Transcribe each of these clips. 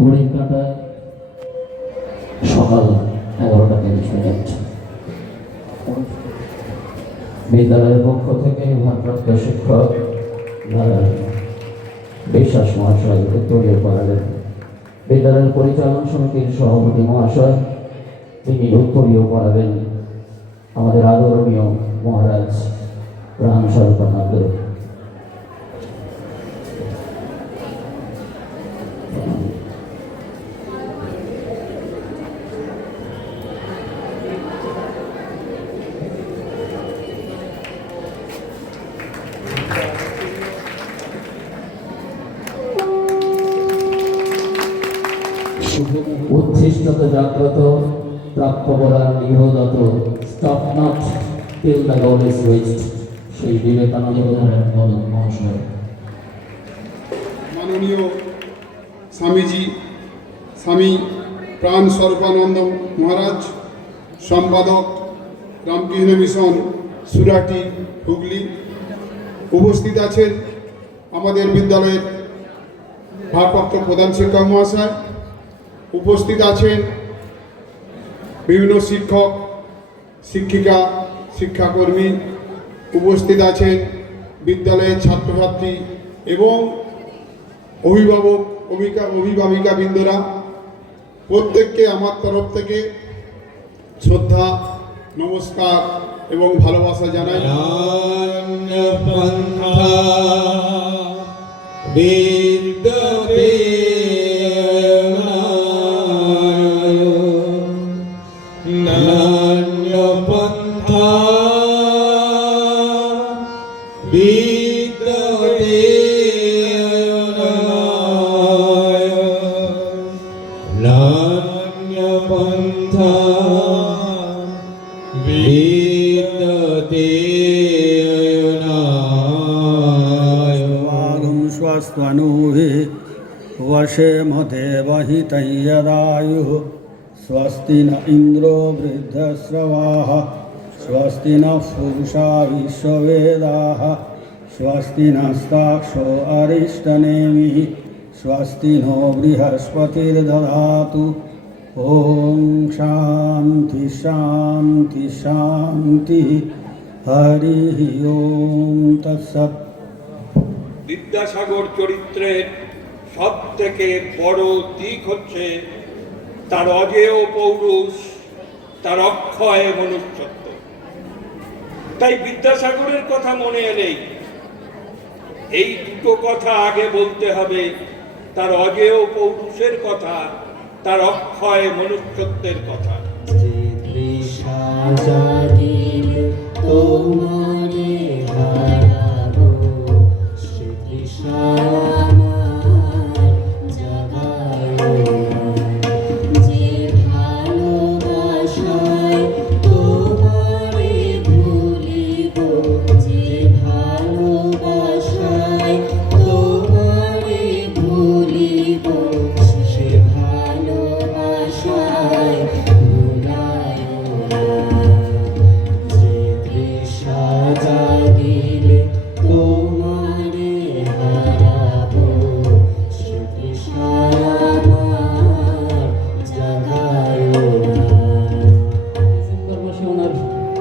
ঘড়ির কাঁটায় সকাল 11টা 30 মিনিট। বিদ্যালয়ের পক্ষ থেকে ভারপ্রাপ্ত শিক্ষক নারায়ণ বিশ্বাস মহাশয় উত্তরীয় পড়ালেন। বিদ্যালয়ের পরিচালনা সমিতির সভাপতি মহাশয় তিনি উত্তরীয় পড়াবেন আমাদের আদরণীয় মহারাজ রাম স্বরূপানন্দ। উচ্ছিষ্ট জাগ্রত প্রাপ্যবরান ইহদত stop not till the god is reached. সেই বিবেকানন্দ মহাশয়। মাননীয় স্বামীজি স্বামী প্রাণ স্বরূপানন্দ মহারাজ, সম্পাদক রামকৃষ্ণ মিশন সুরাটি হুগলি, উপস্থিত আছেন আমাদের বিদ্যালয়ের ভারপ্রাপ্ত প্রধান শিক্ষক মহাশয়, উপস্থিত আছেন বিভিন্ন শিক্ষক শিক্ষিকা শিক্ষাকর্মী, উপস্থিত আছেন বিদ্যালয়ের ছাত্রছাত্রী এবং অভিভাবক অভিভাবিকা বৃন্দরা। প্রত্যেককে আমার তরফ থেকে শ্রদ্ধা নমস্কার এবং ভালোবাসা জানাই। स्वनुहि वशेमदेवहितं यदायुः स्वस्ति न इन्द्रो वृद्धश्रवाः स्वस्ति नः पूषा विश्ववेदाः स्वस्ति नस्ताक्षो अरिष्टनेमिः स्वस्ति नो बृहस्पतिर्दधातु। ॐ शान्ति शान्ति शान्तिः। हरिः ॐ तत्सत्। বিদ্যাসাগর চরিত্রের সব থেকে বড় দিক হচ্ছে তার অজেয় পৌরুষ, তার অক্ষয় মনুষ্যত্ব। তাই বিদ্যাসাগরের কথা মনে এলেই এই দুটো কথা আগে বলতে হবে, তার অজেয় পৌরুষের কথা, তার অক্ষয় মনুষ্যত্বের কথা।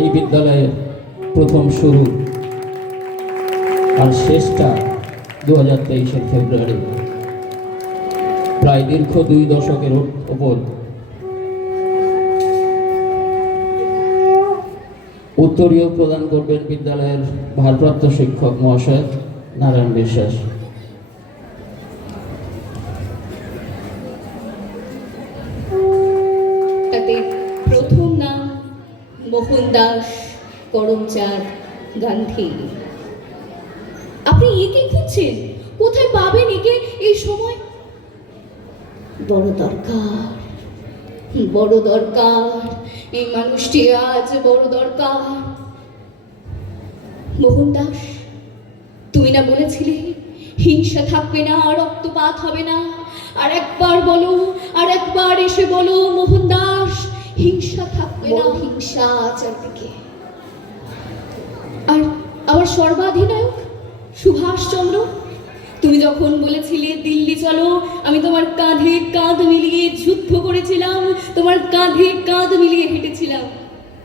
এই বিদ্যালয়ের প্রথম শুরু আর শেষটা 2023 ফেব্রুয়ারি। প্রায় দীর্ঘ 2 দশকের ওপর উত্তরীয় প্রদান করবেন বিদ্যালয়ের ভারপ্রাপ্ত শিক্ষক মহাশয় নারায়ণ বিশ্বাস। প্রথম নাম মোহনদাস করমচাঁদ গান্ধী। আপনি একে খুঁজছেন, কোথায় পাবেন একে এই সময়? বড় দরকার, বড় দরকার, এই মানুষটি আজ বড় দরকার। মোহনদাস, তুমি না বলেছিলে হিংসা থাকবে না, রক্তপাত হবে না? আর একবার বলো, আর একবার এসে বলো মোহনদাস, হিংসা থাকবে না। হিংসা চারদিকে। আর আমার সর্বাধিনায়ক সুভাষচন্দ্র, তুমি তুমি যখন বলেছিলে দিল্লি চলো, আমি তোমার কাঁধে কাঁধ মিলিয়ে যুদ্ধ করেছিলাম, তোমার কাঁধে কাঁধ মিলিয়ে হেঁটেছিলাম।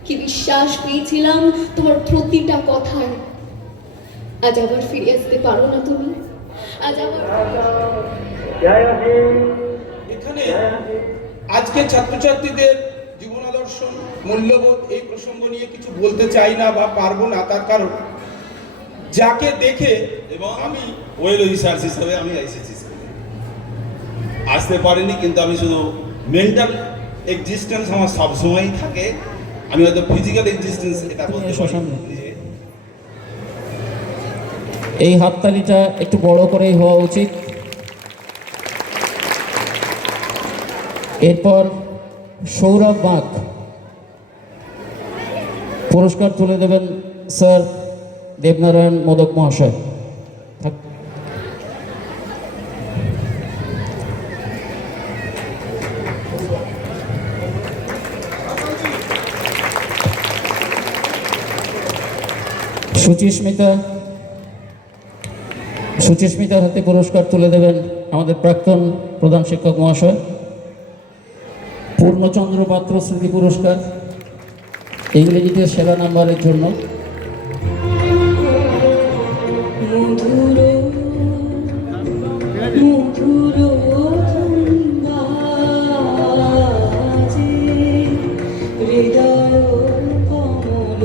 কি বিশ্বাস পেয়েছিলাম তোমার প্রতিটা কথায়। আজ আবার ফিরে আসতে পারো না তুমি? আজ আবার এখানে আজকে ছাত্রছাত্রীদের জীবন আদর্শ, মূল্যবোধ এই প্রসঙ্গ নিয়ে কিছু বলতে চাই না বা পারবো না, তার কারণ যাকে দেখে এবং আমি ওয়েল রিসার্চ হিসাবে আমি এসেছি স্কুলে, আসতে পারিনি, কিন্তু আমি শুধু মেন্টাল এক্সিস্টেন্স আমার সবসময়ই থাকে। আমি হয়তো ফিজিক্যাল এক্সিস্টেন্স এটা বলতে পারি না। এই হাততালিটা একটু বড় করেই হওয়া উচিত। এরপর সৌরভ বাগ পুরস্কার তুলে দেবেন স্যার দেবনারায়ণ মোদক মহাশয়। সুচিস্মিতার হাতে পুরস্কার তুলে দেবেন আমাদের প্রাক্তন প্রধান শিক্ষক মহাশয়। পূর্ণচন্দ্র পাত্র স্মৃতি পুরস্কার ইংরেজিতে সেরা নাম্বারের জন্য। মধুর মধুর বাজে হৃদয় কমল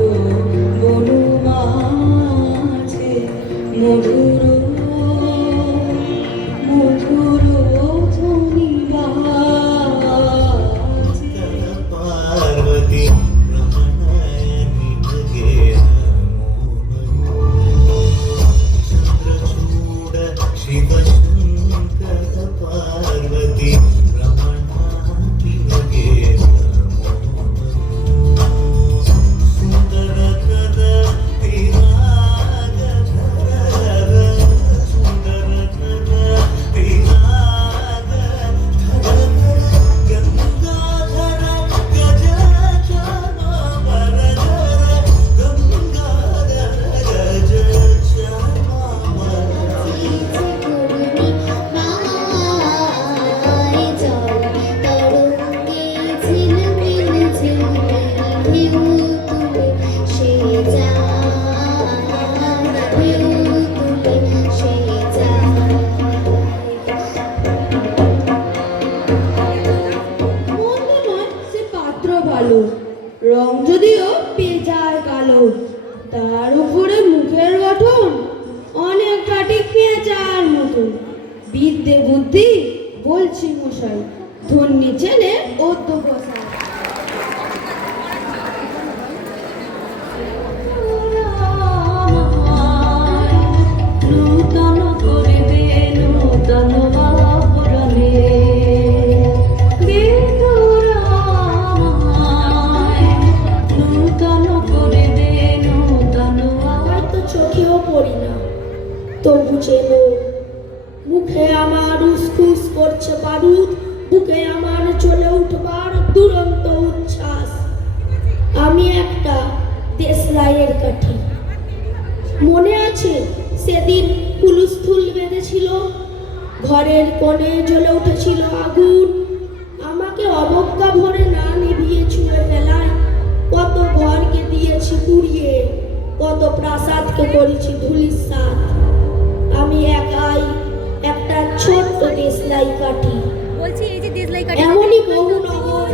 বনু মাঝে, মধুর মধুর ধ্বনি বাজে। पार्वती रमणायनि भगे चंद्रचूड शिवशंकर पार्वती रमणाति भगे सुंदर कर तिराग धर, सुंदर कर तिराग धर, गंगाधर गज चामर धर, गंगाधर गज चामर। মন্দ নয় সে পাত্র ভালো, রং যদিও পেঁচায় কালো, তার উপরে মুখের গঠন অনেকটা ঠিক পেঁচার মতন। বিদ্যে বুদ্ধি বলছি মশাই, ধন্যী ছেলে অধ্যবসায়। নূতন করে দে নূতন আবরণে, নূতন করে দে নূতন। হয়তো চোখেও পড়ি না, তবু চেনো মুখে আমার উসখুস করছে বারুদ, বুকে আমার চলে উঠবার দুরন্ত উচ্ছ্বাস। আমি একটা দেশলাইয়ের কাঠি, মনে আছে সেদিন হুলস্থুল বেঁধেছিল, ঘরের কোণে জ্বলে উঠেছিল আগুন, আমাকে অবজ্ঞা ভরে না নিভিয়ে ছুঁড়ে ফেলায় কত ঘরকে দিয়েছি পুড়িয়ে, কত প্রাসাদকে করেছি ধূলিসাৎ। আমি একাই একটা ছোট্ট দেশলাই কাঠি, বলছি এই যে দেশলাই কাঠি এমনই বহু নগর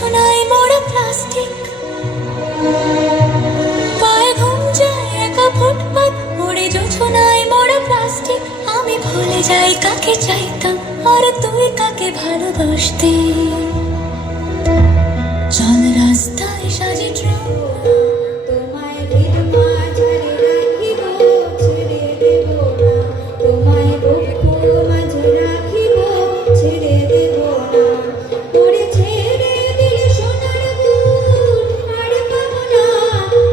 জোছনায় মোড়া প্লাস্টিক, পায়ে ঘুম যায় একা ফুটপাত, ওরে জোছনায় মোড়া প্লাস্টিক। আমি ভুলে যাই কাকে চাইতাম আর তুই কাকে ভালোবাসতে। চল রাস্তায় সাজে ট্রেন, তোমায় হৃদ মাঝারে রাখিব, ছেড়ে দেব না। তোমায় বক্ষ মাঝে রাখিব, ছেড়ে দেব না। ওরে ছেড়ে দিলে সোনার গুণ আর পাবো না,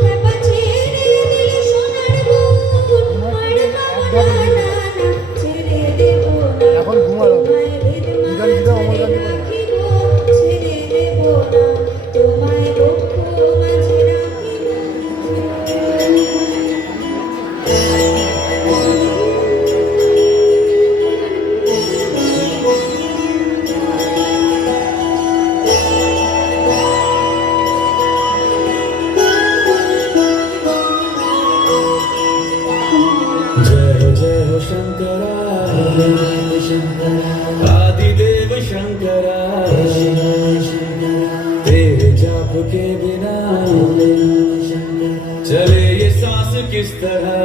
খেপা ছেড়ে দিলে সোনার গুণ আর পাবো না, না না ছেড়ে দেব না। এখন ঘুমালো তোমায় হৃদ মাঝারে রাখিব, ছেড়ে দেব না। তোমায় বক্ষ মাঝে রাখিব। जय जय शंकरा आदिदेव शंकरा, तेरे जाप के बिना चले ये सांस किस तरह।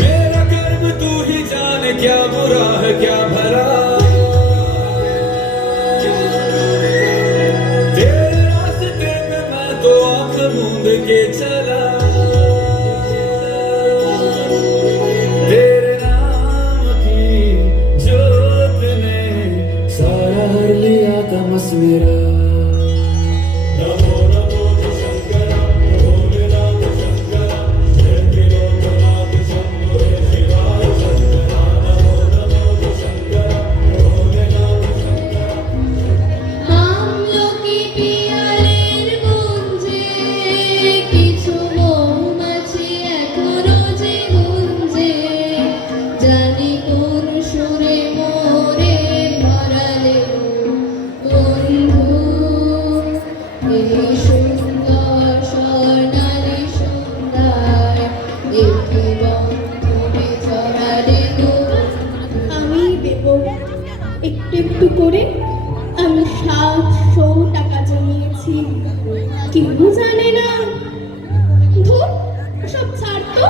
मेरा कर्म तू ही जाने, क्या बुरा है क्या भला। तेरे रास्ते पे मैं तो आंख मूंद के चला, तेरे नाम की जोत ने सारा हर लिया तमस मेरा। नमो नमो शंकरा भोलेनाथ शंकरा, जय त्रिलोकनाथ शंभो शिवाय शंकरा। नमो नमो शंकरा भोलेनाथ शंकरा। আমলকি পিয়ালের গুঞ্জে কিছু মৌমাছি এখনো যে গুঞ্জে, জানি কোন সুরে মোরে ভরালে বন্ধু এই সুন্দর স্বর্ণালী সন্ধ্যায়, একে বন্ধনে জড়ালে গো। আমি দেব একটু একটু করে। আমি 700 টাকা জমিয়েছি, কেউ জানে না। ধুর, সব ছাড় তো,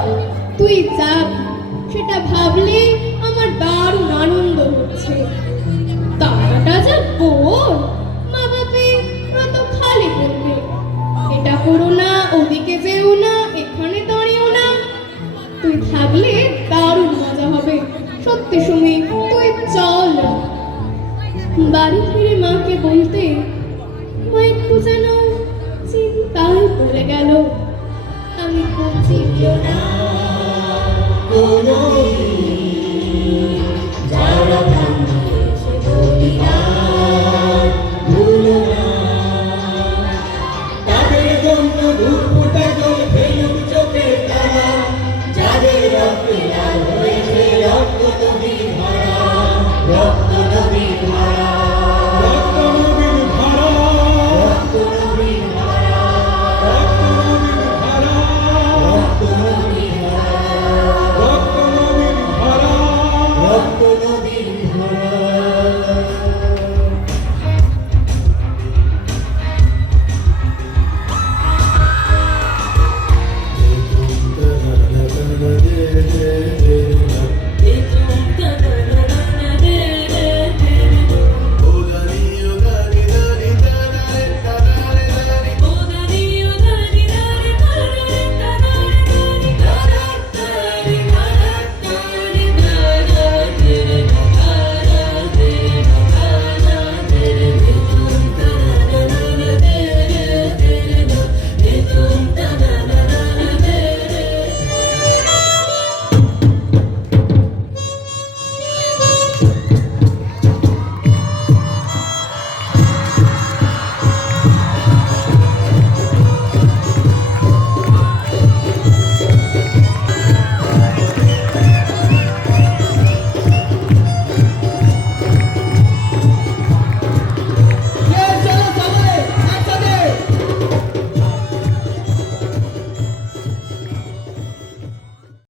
তুই যা। সেটা ভাবলে আমার দারুণ আনন্দ হচ্ছে। টাকাটা যা বোর, মা বাপে কত খালি করবে। এটা করো না, ওদিকে যেও না, এখানে দাঁড়িও না। তুই থাকলে দারুণ মজা হবে। সত্যি সুমি, তুই চল। বাড়ি ফিরে মাকে বলতে মা একটু যেন চিন্তায় পড়ে গেল। আমি খুব চিনল না